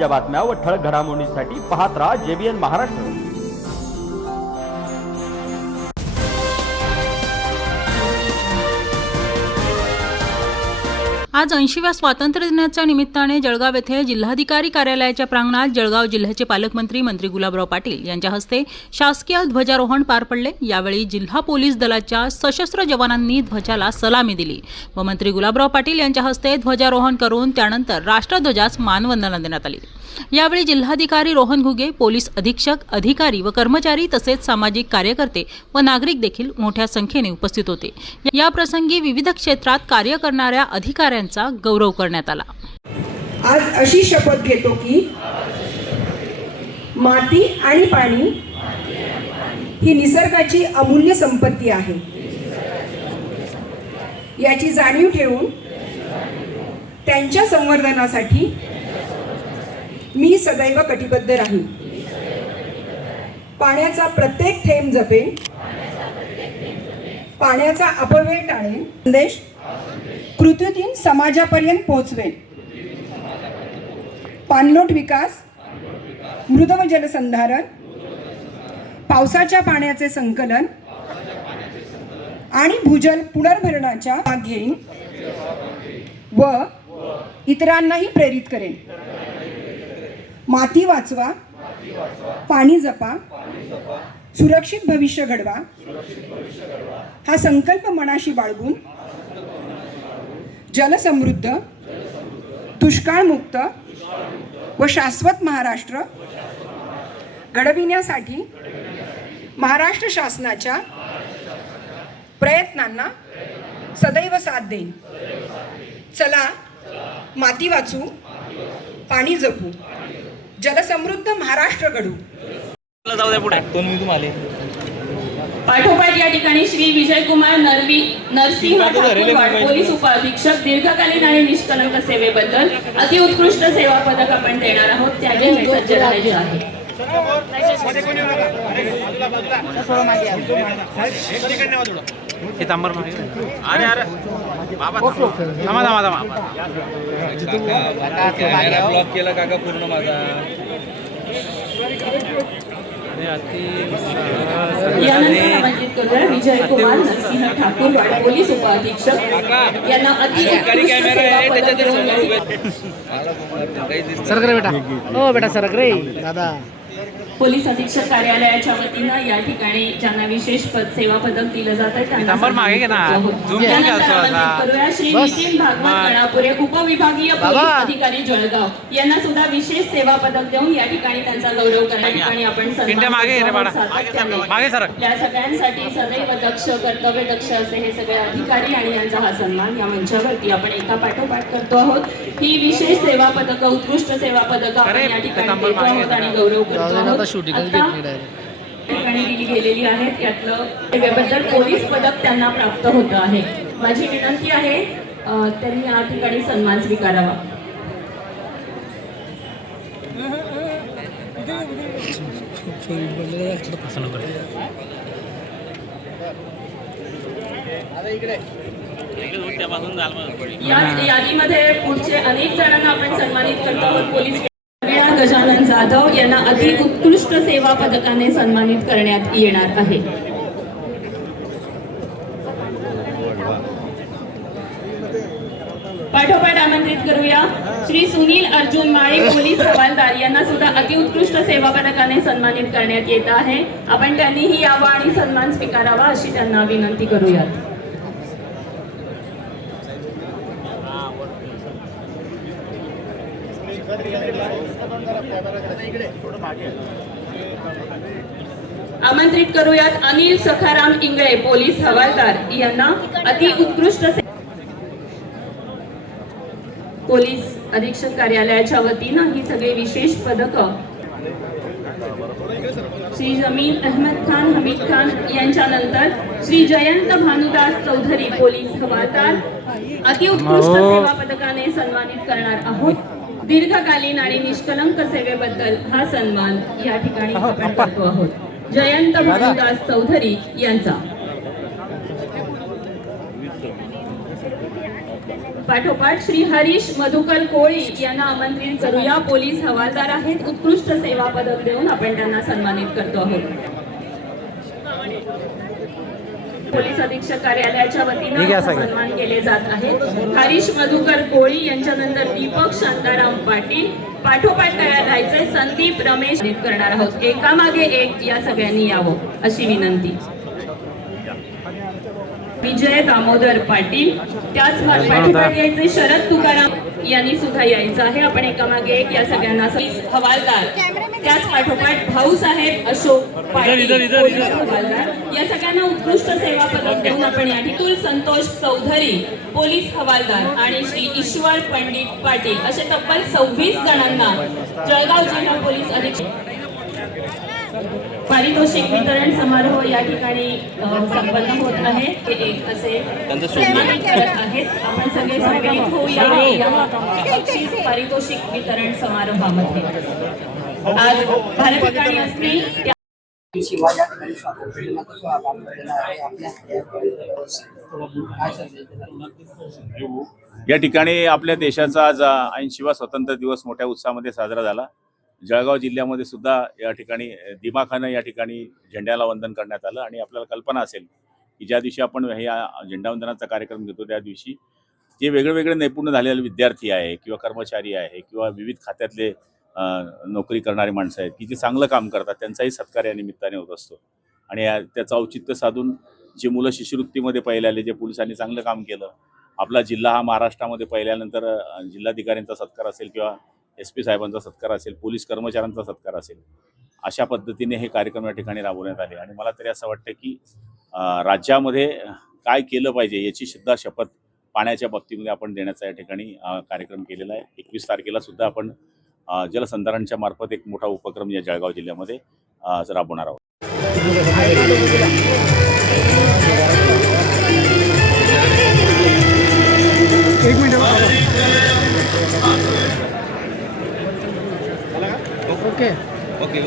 या बातम्या व ठळक घडामोडींसाठी पाहत राहा JBN महाराष्ट्र। आज 80व्या स्वातंत्र्य दिनाच्या निमित्ताने जळगाव येथे जिल्हाधिकारी कार्यालयाच्या प्रांगणात जळगाव जिल्ह्याचे पालकमंत्री मंत्री गुलाबराव पाटील यांच्या हस्ते शासकीय ध्वजारोहण पार पडले। यावेळी जिल्हा पोलीस दलाच्या सशस्त्र जवानांनी ध्वजाला सलामी दिली व मंत्री गुलाबराव पाटील यांच्या हस्ते ध्वजारोहण करून त्यानंतर राष्ट्रध्वजास मानवंदना देण्यात आली। यावेळी जिल्हाधिकारी रोहन घुगे, पोलीस अधीक्षक, अधिकारी व कर्मचारी तसेच सामाजिक कार्यकर्ते व नागरिक देखील मोठ्या संख्येने उपस्थित होते। या प्रसंगी विविध क्षेत्रात कार्य करणाऱ्या अधिकाऱ्यांचा गौरव करण्यात आला। आज अशी शपथ घेतो की माती आणि पाणी ही निसर्गाची अमूल्य संपत्ती आहे, याची जाणीव ठेवून त्यांच्या संवर्धनासाठी मी सदैव कटिबद्ध राहीन। पाण्याचा प्रत्येक थेंब जपेन, पाण्याचा अपव्यय टाळेन, संदेश कृतीतून समाजापर्यंत पोहोचवेन। पाणलोट विकास, मृद व जलसंधारण, पावसाच्या पाण्याचे संकलन आणि भूजल पुनर्भरणाच्या भाग घेईन व इतरांनाही प्रेरित करेन। माती वाचवा, पाणी जपा, सुरक्षित भविष्य घडवा हा संकल्प मनाशी बाळगून जलसमृद्ध, दुष्काळमुक्त व शाश्वत महाराष्ट्र घडविण्यासाठी महाराष्ट्र शासनाच्या प्रयत्नांना सदैव साथ देईन। चला माती वाचू, पाणी जपू, जलसमृद्ध महाराष्ट्र घडू। पाठोपाठ या ठिकाणी श्री विजयकुमार नरसिंह ठाकूरवाड, पोलीस उपअधीक्षक, दीर्घकालीन आणि निष्कलंक सेवेबद्दल अतिउत्कृष्ट सेवा पदक आपण देणार आहोत। त्याने सज्ज राहायचे आहे। ब्लॉक केला काका पूर्ण माझा। विजयकुमार नरसिंह ठाकूरवाड, पोलीस उपअधीक्षक यांना सरक रे बेटा, ओ बेटा सरक रे दादा। पोलीस अधीक्षक कार्यालयाच्या वतीनं या ठिकाणी ज्यांना विशेष सेवा पदक दिलं जातं त्यांना श्री नितीन भागवत गणापुरे, उपविभागीय पोलीस अधिकारी जळगाव यांना सुद्धा विशेष सेवा पदक देऊन या ठिकाणी त्यांचा गौरव करण्या ठिकाणी आपण या सगळ्यांसाठी सदैव दक्ष, कर्तव्य दक्ष असे हे सगळे अधिकारी आणि यांचा हा सन्मान या मंचावरती आपण एका पाठोपाठ करतो आहोत। ही विशेष सेवा पदक, उत्कृष्ट सेवा पदक आपण या ठिकाणी देतो आहोत आणि गौरव करतो आहोत। ठिकाणी दिली गेलेली आहेत यातलं सेवेबद्दल पोलीस पदक त्यांना प्राप्त होतं आहे। माझी विनंती आहे त्यांनी या ठिकाणी सन्मान स्वीकारावा। या यादीमध्ये पुढचे अनेक जणांना आपण सन्मानित करतो आहोत। पोलीस गजानन जाधव यांना अति उत्कृष्ट सेवा पदकाने सन्मानित करण्यात येणार आहे। पाठोपाठ आमंत्रित करूया श्री सुनील अर्जुन माळी, पोलीस हवालदार यांना सुद्धा अतिउत्कृष्ट सेवा पदकाने सन्मानित करण्यात येत आहे। आपण त्यांनीही यावं आणि सन्मान स्वीकारावा अशी त्यांना विनंती करूयात। आमंत्रित करूयात अनिल सखाराम इंगळे, पोलीस हवालदार यांना अति उत्कृष्ट पोलीस अधीक्षक कार्यालयाच्या वतीनं ही सगळे विशेष पदक श्री जमीन अहमद खान, हमीद खान यांच्या नंतर श्री जयंत भानुदास चौधरी, पोलीस हवालदार अति उत्कृष्ट सेवा पदकाने सन्मानित करणार आहोत। दीर्घकालीन आणि निष्कलंक सेवेबद्दल हा सन्मान या ठिकाणी आपण करतो आहोत। जयंत भानुदास चौधरी यांचा पाठोपाठ श्री हरीश मधुकर कोळी यांना आमंत्रित करूया. पोलीस हवालदार आहेत. उत्कृष्ट सेवा पदक देऊन आपण त्यांना सन्मानित करतो आहोत. पोलीस अधीक्षक कार्यालयाच्या वतीने सन्मान केले जात आहे. हरीश मधुकर कोळी यांच्यानंतर दीपक शांताराम पाटील, पाठोपाठ तयार राहायचे संदीप रमेश करणार आहोत. एकामागे एक या सगळ्यांनी यावं अशी विनंती. विजय दामोदर पाटील, त्याच पाठोपाठ यायचे शरद तुकाराम यांनी सुद्धा यायचं आहे. आपण एकामागे एक या सगळ्यांना हवालदार, त्याच पाठोपाठ भाऊसाहेब अशोक पाटील पोलीस हवालदार या सगळ्यांना उत्कृष्ट सेवा पदक देऊन आपण या ठिकाणी संतोष चौधरी पोलीस हवालदार आणि श्री ईश्वर पंडित पाटील असे तब्बल 26 जणांना जळगाव जिल्हा पोलीस अधीक्षक पारितोषिक वितरण समारोह या ठिकाणी संपन्न होत आहे. हे एक असे सन्मानित करत आहेत. आपण सगळे संमिलित होऊया या बक्षीस पारितोषिक वितरण समारोहामध्ये. आज भारत ठिकाणी असतील या ठिकाणी आपल्या देशाचा आज 80वा स्वातंत्र्य दिवस मोठ्या उत्साहामध्ये साजरा झाला. जळगाव जिल्ह्यामध्ये सुद्धा या ठिकाणी दिमाखानं या ठिकाणी झेंड्याला वंदन करण्यात आलं. आणि आपल्याला कल्पना असेल की ज्या दिवशी आपण हे झेंडावंदनाचा कार्यक्रम घेतो त्या दिवशी जे वेगळे नैपुण्य झालेले विद्यार्थी आहे किंवा कर्मचारी आहे किंवा विविध खात्यातले नोकरी करणारी माणसं आहेत की जे चांगलं काम करतात त्यांचाही सत्कार या निमित्ताने होत असतो. आणि त्याचं औचित्य साधून जे मुलं शिष्यवृत्तीमध्ये पहिले आले, जे पोलिसांनी चांगलं काम केलं, आपला जिल्हा हा महाराष्ट्रामध्ये पहिल्यानंतर जिल्हाधिकाऱ्यांचा सत्कार असेल किंवा SP साहेबांचा सत्कार असेल, पोलीस कर्मचाऱ्यांचा सत्कार असेल, अशा पद्धतीने हे कार्यक्रम या ठिकाणी राबवण्यात आले. आणि मला तरी असं वाटतं की राज्यामध्ये काय केलं पाहिजे याची सुद्धा शपथ पाण्याच्या बाबतीमध्ये आपण देण्याचा या ठिकाणी कार्यक्रम केलेला आहे. 21 तारखेला सुद्धा आपण जलसंधारणच्या मार्फत एक मोठा उपक्रम या जळगाव जिल्ह्यामध्ये राबवणार आहोत. एक मिनिट ओके ओके.